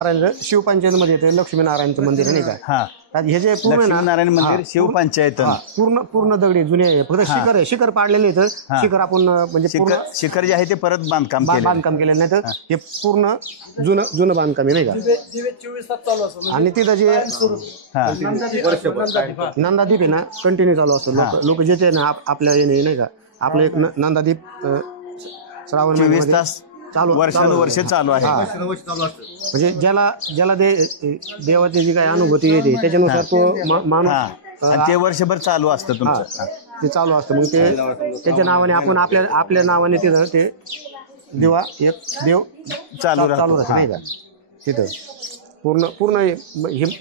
शिवपंचायत मध्ये येते लक्ष्मीनारायणचं मंदिर आहे नाही का. हे जे पूर्ण लक्ष्मीनारायण मंदिर शिवपंचायत पूर्ण दगडी जुने फक्त शिखर आहे. शिखर पाडलेले इथं शिखर आपण म्हणजे शिखर जे आहे ते परत बांधकाम केलेलं नाही तर हे पूर्ण जुनं बांधकाम आहे नाही का. 24 तास चालू असतो आणि तिथं जे नंदादीप आहे ना कंटिन्यू चालू असतो. लोक जेथे ना आपल्या येणे नाही का आपलं एक नंदादीप श्रावण 24 तास चालू वर्षानुवर्ष चालू आहे. म्हणजे ज्याला देवाची जी काही अनुभूती येते त्याच्यानुसार तो माणूस ते वर्षभर चालू असतं तुमचं ते चालू असतं. मग ते त्याच्या नावाने आपण आपल्या नावाने तिथं ते देवा एक देव चालू राहतो नाही का. तिथं पूर्ण हे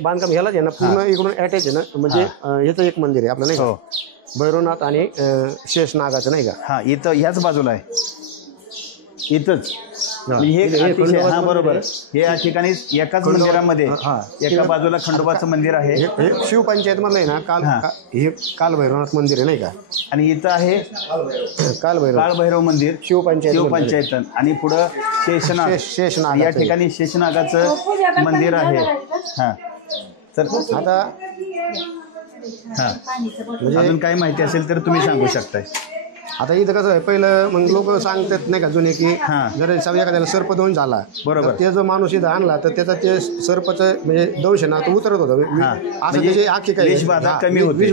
बांधकाम ह्यालाच आहे ना पूर्ण इकडून अटॅच आहे ना. म्हणजे ह्याचं एक मंदिर आहे आपलं नाही का भैरवनाथ आणि शेषनागाचं नाही का. इथं ह्याच बाजूला आहे इथंच. हा बरोबर. हे या ठिकाणी एकाच मंदिरामध्ये एका बाजूला खंडोबाचं मंदिर आहे. शिवपंचायत मधलं आहे ना हे कालभैरवनाथ मंदिर आहे नाही का. आणि इथं आहे कालभैरव मंदिर शिवपंचायत आणि पुढं शेषनाग या ठिकाणी शेषनागाचं मंदिर आहे. तर आता अजून काही माहिती असेल तर तुम्ही सांगू शकताय. आता इथं कसं आहे पहिलं मग लोक सांगतात नाही का जुने की जर एखाद्याला सर्प दोष झाला बरोबर ते जो माणूस इथं आणला तर त्याचा ते सर्पचं म्हणजे दंश ना तो उतरत होता असं त्याची आखी काही विषबाधा कमी होती.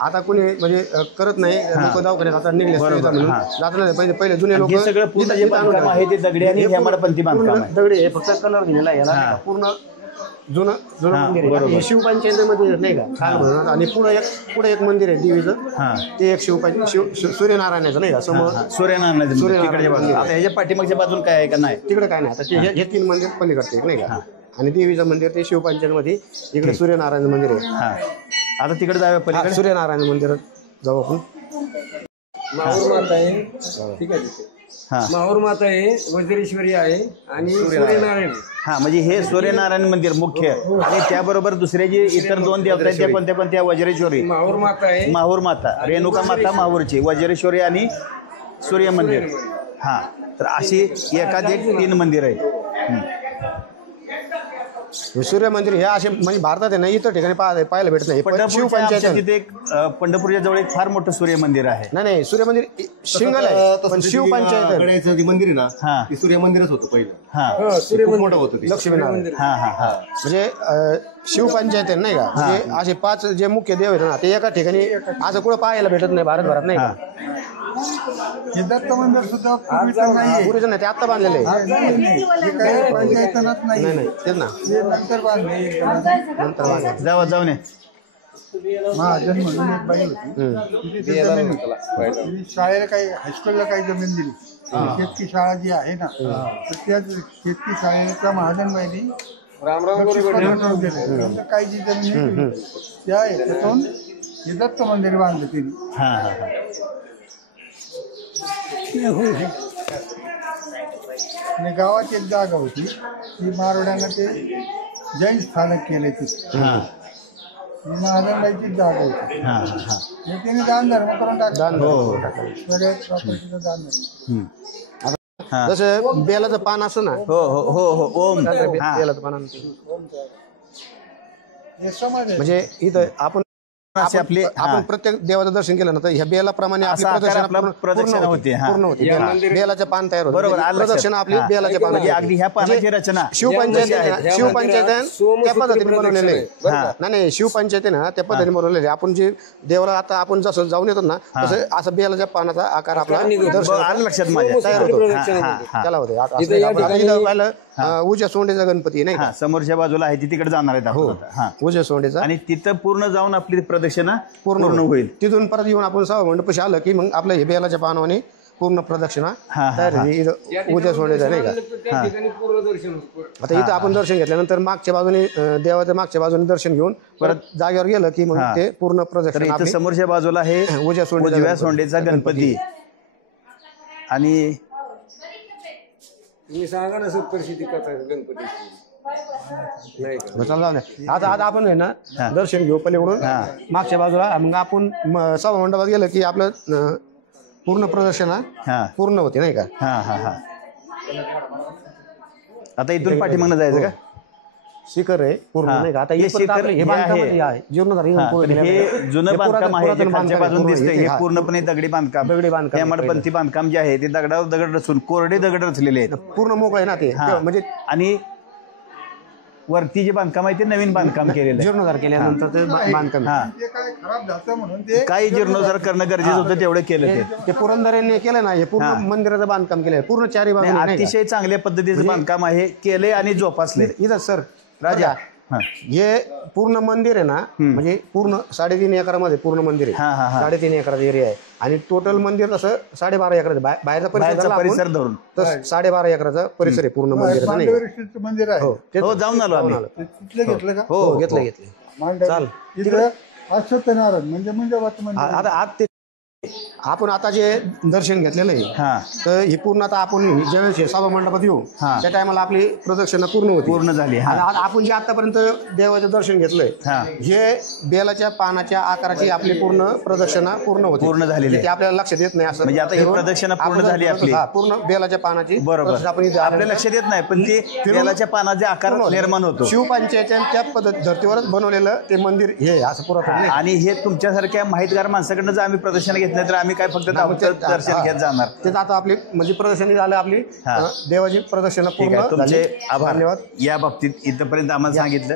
आता कोणी म्हणजे करत नाही लोक दवाखान्यात आता निघले म्हणून जात नाही. पहिले जुने लोक दगडी फक्त कलर दिलेला याला पूर्ण जुनं मंदिर शिवपंचायतीमध्ये नाही का काल आणि पुढे एक मंदिर आहे देवीचं ते एक सूर्यनारायणाचं नाही का समोर सूर्यनारायणाचं. आता ह्याच्या पाठीमागच्या बाजून काय आहे का नाही तिकडे काय नाही. आता हे 3 मंदिर पलीकडचे नाही का. आणि देवीचं मंदिर ते शिवपंचायत मध्ये इकडे सूर्यनारायण मंदिर आहे. आता तिकडे जाऊया पलीकडे सूर्यनारायण मंदिरात जाऊ आपण. माहूर माता आहे ठीक आहे. माहूर माता आहे वज्रेश्वरी आहे आणि सूर्यनारायण. म्हणजे हे सूर्यनारायण मंदिर मुख्य आणि त्याबरोबर दुसरे जे इतर 2 देवता आहेत त्या कोणत्या वज्रेश्वरी माहूर माता आहे माहूर माता रेणुका माता माहूरची वज्रेश्वरी आणि सूर्य मंदिर. तर अशी एकाच एक 3 मंदिर आहेत. सूर्य मंदिर हे असे म्हणजे भारतात आहे ना इतर ठिकाणी पाहायला भेटत नाही. शिवपंचायत तिथे एक पंढरपूरच्या जवळ एक फार मोठं सूर्य मंदिर आहे. नाही सूर्य मंदिर सिंगल आहे पण शिवपंचायत मंदिर आहे ना ते सूर्य मंदिरच होतं पहिलं. सूर्य मोठं होतं लक्ष्मीनारायण. म्हणजे शिवपंचायत आहे नाही का. म्हणजे असे 5 जे मुख्य देव आहेत ना ते एका ठिकाणी असं कुठं पाहायला भेटत नाही भारतभरात नाही का. हे दत्त मंदिर सुद्धा पुरेचं नाही ते आत्ता बांधलेलं आहे. नाही तेच ना नंतर बांधले जाऊन महाजन म्हणून एक बाई होती तिथे जमीन होती. शाळेला काही हायस्कूलला काही जमीन दिली. शेतकी शाळा जी आहे ना तर त्या शेतकी शाळेच्या महाजन बाईनी काही जी जमीन त्या ह्याच्यातून हे दत्त मंदिर बांधलं तिने. आणि गावात एक जागा होती ती मारवाड्यानं ते जैन स्थानक केले तिथे. महाजनबाईचीच जागा होती. त्याने दान धर्म करून टाकलं. जसं बेलाचं पान असं ना ओम बेलाचं पान म्हणजे इथं आपण प्रत्येक देवाचं दर्शन केलं ना तर ह्या बेलाप्रमाणे प्रदक्षिणा होते. पूर्ण होते. बेलाचे पान तयार होते. बरोबर. प्रदक्षिणा आपली बेलाच्या पानाची अगदी ह्या पानाची रचना शिवपंचायत त्या पद्धतीने बनवलेले आहे. नाही शिवपंचायत ना त्या पद्धतीने बनवलेले. आपण जे देवाला आता आपण जसं जाऊन येतो ना तसं असं बेलाच्या पानाचा आकार आपला लक्षात माझ्या तयार होतो. त्याला होते उज्या सोंडेचा गणपती नाही का समोरच्या बाजूला आहे तिकडे जाणार आहेत उज्या सोंडेचा. आणि तिथं पूर्ण जाऊन आपली प्रदक्षिणा पूर्ण होईल. तिथून परत येऊन आपण सभामंडपाशी आलं की मग आपलं हे बेलाच्या पानाने पूर्ण प्रदक्षिणा तयार झाली उज्या सोंडेचा नाही का. आता इथं आपण दर्शन घेतल्यानंतर मागच्या बाजूने देवाच्या मागच्या बाजूने दर्शन घेऊन परत जागेवर गेलं की मग ते पूर्ण प्रदक्षिणा. समोरच्या बाजूला आहे उज्या सोंडेचा गणपती. आणि तुम्ही सांगा ना सर परिस्थिती कथा गणपती. आता आपण आहे ना दर्शन घेऊ पलीकडून मागच्या बाजूला. मग आपण सभामंडपात गेलं की आपलं पूर्ण प्रदर्शना पूर्ण होते नाही का. आता इथून पाठीमागनं जायचं का? शिखर आहे पूर्ण हा. नाही का. आता हे इथपर्यंत शिखर आपलं हे हे बांधकाम आहे. आहे जीर्णोद्धार हे हा, पूर्ण पण केलेलं हे आहे. जुनं हे बांधकाम आहे जे पुरातन खालच्या बाजून बांधकाम दिसतंय आहे. हे हा. पूर्णपणे दगडी बांधकाम. दगडी बांधकाम हे हेमाडपंथी बांधकाम जे आहे ते दगडावर दगड रचून कोरडे दगड रचलेले आहेत. पूर्ण मोकळं आहे ना ते हा. म्हणजे आणि वरती जे बांधकाम आहे ते नवीन बांधकाम केलेलं आहे. जीर्णोद्धार केल्यानंतर ते बांधकाम हा, ते काय खराब झालं म्हणून ते काही जीर्णोद्धार करणं गरजेचं होतं तेवढं केलं ते. ते पुरंदरेने केलं ना हे पूर्ण मंदिराचं बांधकाम केलं पूर्ण चारी बाजूने नाही, नाही का. अतिशय चांगल्या पद्धतीचं बांधकाम आहे केले आणि जोपासले. इथं सर राजा हा. हे पूर्ण मंदिर आहे ना म्हणजे पूर्ण 3.5 एकरामध्ये पूर्ण मंदिर हा, हा, आहे. हा. 3.5 एकराचा एरिया आहे आणि टोटल मंदिर तसं 12.5 एकराचं बाहेरचा परिसर बाहेरचा धरला आपण, परिसर धरून तर 12.5 एकराचा परिसर आहे पूर्ण मंदिराचा नाही का. पांडवरीचं मंदिर आहे हो ते हो जाऊन आलो आम्ही. ते तिथलं घेतलं का हो घेतलं मांडव तिथं अश्वत्थनारायण म्हणजे मुंजाबाचं मंदिर आता आज ते आपण आता जे दर्शन घेतलेलं आहे हा तर हे पूर्ण आता आपण ज्यावेळेस हे सभा मंडपात येऊ हा. त्या टायमाला आपली प्रदक्षिणा पूर्ण होती पूर्ण झाली. हा आणि आज आपण जे आतापर्यंत देवाचं दर्शन घेतलंय हा. हे बेलाच्या पानाच्या आकाराची आपली पूर्ण प्रदक्षिणा पूर्ण होती. पूर्ण झालेली आहे. ते आपल्याला लक्षात येत नाही असं म्हणजे आता ही प्रदक्षिणा पूर्ण आपण झाली आपली. हा, पूर्ण बेलाच्या पानाची बरोबर प्रदक्षिणा आपण इथे आपल्या आलेलो लक्षात येत नाही पण ते तेलाच्या पानाचे आकार निर्माण होतो. शिवपांच्याच्या त्या धर्तीवरच बनवलेलं ते मंदिर हे आहे, असं पुरातन नाही. आणि हे तुमच्यासारख्या माहितगार माणसाकडनं जर आम्ही प्रदर्शन घेत नाही तर आम्ही काय फक्त दर्शन घेत जाणार. तेच आता आपली म्हणजे प्रदर्शनी झालं आपली हा. देवाची प्रदक्षिणा ठीक पूर्ण आहे तुमचे झाली. आभार धन्यवाद. या बाबतीत इथपर्यंत आम्हाला सांगितलं.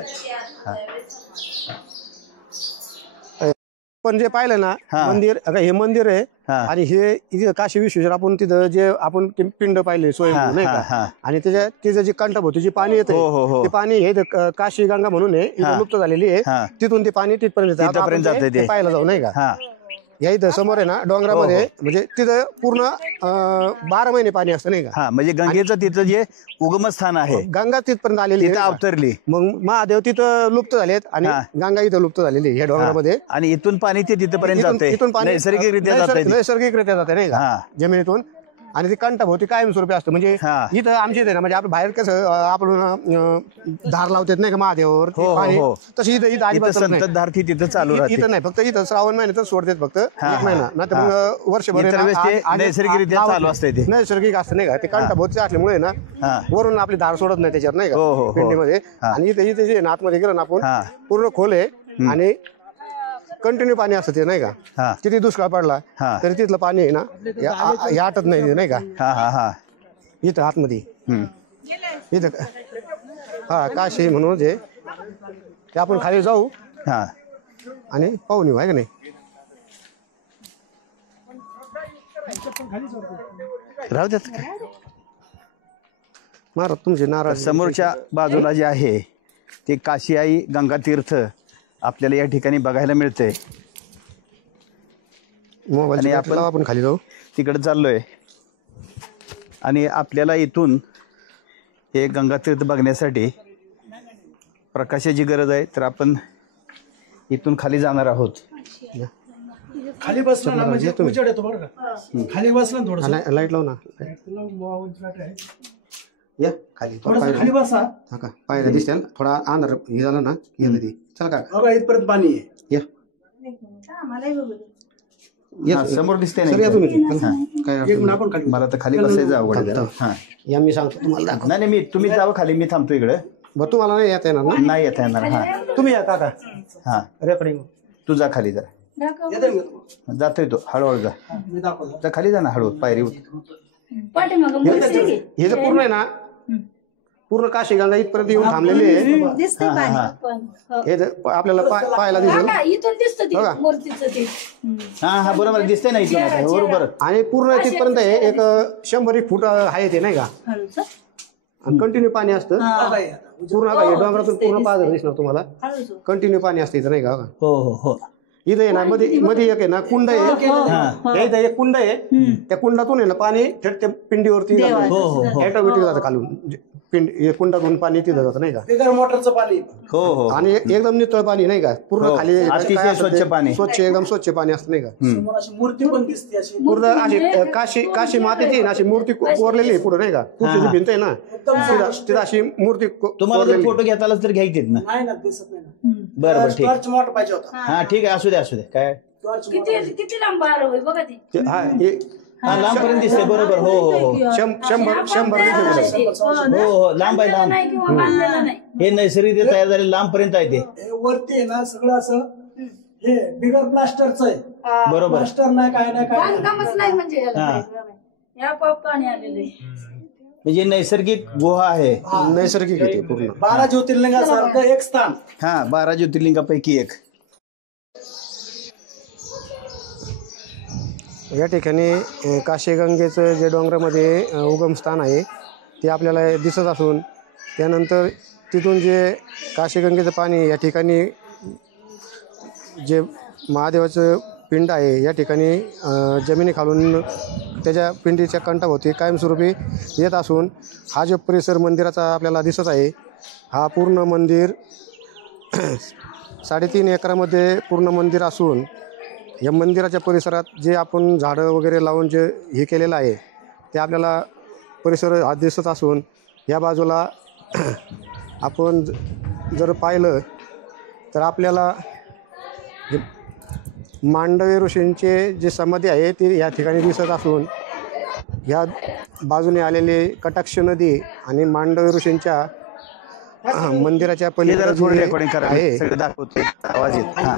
पण जे पाहिलं ना हा. मंदिर आता हे मंदिर आहे हा. आणि हे इथे काशी विश्वेश्वर आपण तिथं जे आपण ते पिंड पाहिले हा, स्वयंभू नाही हा, का हा. आणि त्याच्या तिचं जे कंठभोवती जे पाणी येतं हो, हो, हो. ते पाणी हे काशी गंगा म्हणून आहे हा. इथं लुप्त झालेली हा. आहे तिथून ते पाणी तिथपर्यंत येतं. आता तिथपर्यंत आपण जातं ते. ते पाहायला जाऊ नाही का हा या इथं समोर आहे ना डोंगरामध्ये हो, म्हणजे तिथं पूर्ण 12 महिने पाणी असतं नाही का हा म्हणजे गंगेचं तिथं जे उगमस्थान आहे गंगा तिथपर्यंत आलेली तिथं आहे. अवतरली. मग महादेव तिथं लुप्त झालेत आणि हा. गंगा इथं लुप्त झालेली आहे ह्या डोंगरामध्ये. आणि इथून पाणी ते तिथपर्यंत इथून जाते पाणी नैसर्गिकरित्या जाते. नैसर्गिकरित्या जाते नाही का हा. जमिनीतून आणि ती कंठाभोवती कायमस्वरूपी असतं म्हणजे हा. इथं आमच्या इथे ना म्हणजे आपलं बाहेर कसं आपण धार लावतात नाही का महादेवावर ते हो, हो, पाणी हो. तशी इथं इथं अजिबात नाही. संततधार ती तिथं चालू राहते. इथं नाही फक्त इथं श्रावण महिन्यातच सोडतात फक्त हा, 1 महिना नाही तर हा. मग वर्षभर इतर आहे वेळेस ना, ते आणि नैसर्गिकरित्या लावत चालू नाही. असतंय ते. नैसर्गिक असतं नाही का ते कंठाभोवती असल्यामुळे ना हा. वरून आपली धार सोडत नाही त्याच्यात नाही हो, हो, का हो. पिंडीमध्ये हा. आणि इथे इथे जे आहे ना आतमध्ये गेलं ना आपण हा. पूर्ण खोल आहे आणि कंटिन्यू पाणी असतं ते नाही का हा किती दुष्काळ पडला हा. तरी तिथलं पाणी आहे ना हे आटत नाही ते नाही का हा हा हा इथं आतमध्ये हम्म. इथं हा काशी म्हणून जे ते आपण खाली जाऊ हा आणि पाहून येऊ आहे का नाही राहू द्यात का? महाराज तुमचे नाराज समोरच्या बाजूला जे आहे ते काशी आई गंगा तीर्थ आपल्याला या ठिकाणी बघायला मिळतंय. मोबाईल आणि आपण खाली जाऊ तिकडे चाललोय आणि आपल्याला इथून हे गंगा तीर्थ बघण्यासाठी प्रकाशाची गरज आहे तर आपण इथून खाली जाणार आहोत. खाली बसला ना म्हणजे उजेड येतो बरं का. खाली बसला ना थोडस लाईट लावू ना या खाली खाली बसा हा का पायऱ्या दिसत्या ना थोडा अंधार हे झालं ना गेलं ते चल का बघा इथपर्यंत पाणी आहे. या हा, समोर दिसते सर या नाही तुम्ही काय एक मिनिट आपण खाली मला तर खाली बसायचं अवघड आहे जरा. हा या मी सांगतो तुम्हाला दाखव नाही नाही तुम्ही जावं खाली मी थांबतो इकडे बरं तुम्हाला नाही येता येणार ना नाही येता येणार. हा तुम्ही या काका हा रेकॉर्डिंग तू जा खाली जरा येते मी येतो. जातोय तो हळूहळू जा मी दाखवतो. जा खाली जा ना हळू पायरी उतर. हे जे पूर्ण आहे ना पूर्ण काशी गंगा इथपर्यंत येऊन थांबलेली आहे दिसतंय हा, हा, पाणी हे जे आपल्याला पाहायला दिसेल हा, इथून दिसतं ते बघा. मूर्तीचं ते हा हा बरोबर दिसतंय ना इथून आता. बरोबर आणि पूर्ण तिथपर्यंत आहे एक 100-1 फूट आहे ते नाही का हळूच, हं. आणि कंटिन्यू पाणी असतं बघा हे आता. पूर्ण का हे डोंगरातून पूर्ण पाझर दिसणार तुम्हाला हळूच. कंटिन्यू पाणी असतं इथं नाही का बघा. हो हो हो इथं आहे ना मध्ये मध्ये एक आहे ना कुंड आहे त्या इथं एक कुंड आहे त्या कुंडातून आहे ना पाणी थेट त्या पिंडीवरती ऑटोमॅटिक जातं खालून पिंड हे कुंडातून पाणी तिथं जातं नाही का बिगर मोटरचं पाणी. हो हो आणि एकदम नितळ पाणी नाही का पूर्ण हो. खाली अतिशय काय असतं ते? स्वच्छ पाणी. स्वच्छ एकदम स्वच्छ पाणी असतं नाही का समोर अशी मूर्ती पण दिसते अशी. पूर्ण अशी काशी मातेची ना अशी मूर्ती कोरलेली आहे पुढे नाही का कुठली भिंत आहे ना तिथं अशी मूर्ती तुम्हाला जर कोरलेली. फोटो घेता आला तर घ्यायचेत ना. नाही ना दिसत नाही ना. बरं बरं ठीक टॉर्च मोठा पाहिजे होता. हा ठीक आहे असू दे काय टॉर्च मोठा. किती लांब बार होय बघा ते ते- हा हा लांबपर्यंत दिसते बरोबर. हो हो हो शंभर हो हो लांब आहे लांब. हे नैसर्गिक तयार झाले लांबपर्यंत आहे ते. हे वरती आहे ना सगळं असं हे बिगर प्लास्टरचं आहे. बरोबर. प्लास्टर नाही काय नाही काय नाही. बांधकामच नाही म्हणजे याला. हा. या पाप पाणी आलेले. म्हणजे नैसर्गिक गुहा आहे. नैसर्गिक आहे ते पूर्ण. 12 ज्योतिर्लिंगासारखं एक स्थान. हा 12 ज्योतिर्लिंगापैकी एक. या ठिकाणी काशीगंगेचं जे डोंगरामध्ये उगमस्थान आहे ते आपल्याला दिसत असून त्यानंतर तिथून जे काशीगंगेचं पाणी या ठिकाणी जे महादेवाचं पिंड आहे या ठिकाणी जमिनीखालून त्याच्या पिंडीच्या कंठाभोवती कायमस्वरूपी येत असून हा जो परिसर मंदिराचा आपल्याला दिसत आहे हा पूर्ण मंदिर 3.5 एकरामध्ये पूर्ण मंदिर असून या मंदिराच्या परिसरात जे आपण झाडं वगैरे लावून जे हे केलेलं आहे ते आपल्याला परिसर हा दिसत असून या बाजूला आपण जर पाहिलं तर आपल्याला जे मांडवी ऋषींचे जे समाधी आहे ती या ठिकाणी दिसत असून ह्या बाजूने आलेली कटाक्ष नदी आणि मांडवी ऋषींच्या मंदिराच्या पलीकडे आहे आवाज येत. हा,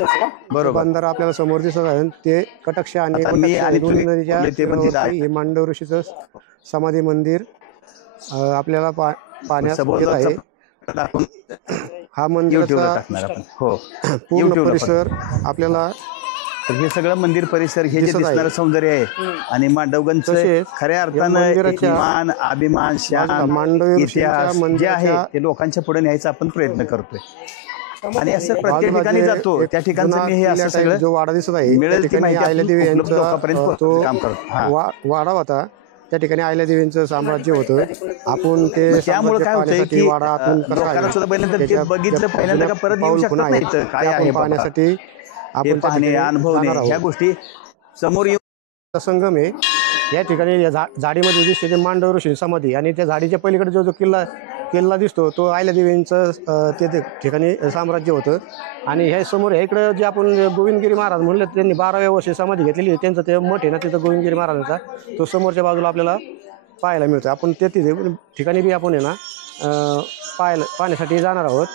बरोबर. बंधारा आपल्याला समोर दिसत आहे ते कटाक्ष आणि दोन्ही नदीच्या हे मांडव ऋषीचं समाधी मंदिर आपल्याला पाण्यात येत आहे. हा मंदिराचा हो पूर्ण परिसर आपल्याला हे सगळं मंदिर परिसर हे जे दिसणारं सौंदर्य आहे आणि मांडवगणचं खऱ्या अर्थानं एक मान अभिमान शान इतिहास जे आहे ते लोकांच्या पुढे न्यायचा आपण प्रयत्न करतोय आणि असं प्रत्येक ठिकाणी जातो त्या ठिकाणचं मी हे असं सगळं जो वाडा दिसत आहे मिळेल ती माहिती अहिल्यादेवी यांचा लोकांपर्यंत काम करतो. वाडा होता त्या ठिकाणी अहिल्यादेवींचं साम्राज्य होतं. आपण ते त्यामुळे काय होतंय की वाडा आपण लोकांना सुद्धा पहिल्यांदा ते बघितलं पहिल्यांदा का परत येऊ शकत नाही काय आहे पाहण्यासाठी आपण पाहणे अनुभवणे ह्या गोष्टी समोर येऊन संगम आहे. या ठिकाणी या झाडीमध्ये दिसते ते मांडव ऋषी समाधी आणि त्या झाडीच्या पलीकडे जो किल्ला दिसतो तो अहिल्यादेवींचं ते ठिकाणी साम्राज्य होतं. आणि ह्या समोर ह्या इकडं जे आपण गोविंदगिरी महाराज म्हणले त्यांनी 12व्या वर्षी समाधी घेतलेली आहे त्यांचं ते मठ आहे ना तिथं गोविंदगिरी महाराजांचा तो समोरच्या बाजूला आपल्याला पाहायला मिळतो. आपण ते ठिकाणी बी आपण आहे ना पाहण्यासाठी जाणार आहोत.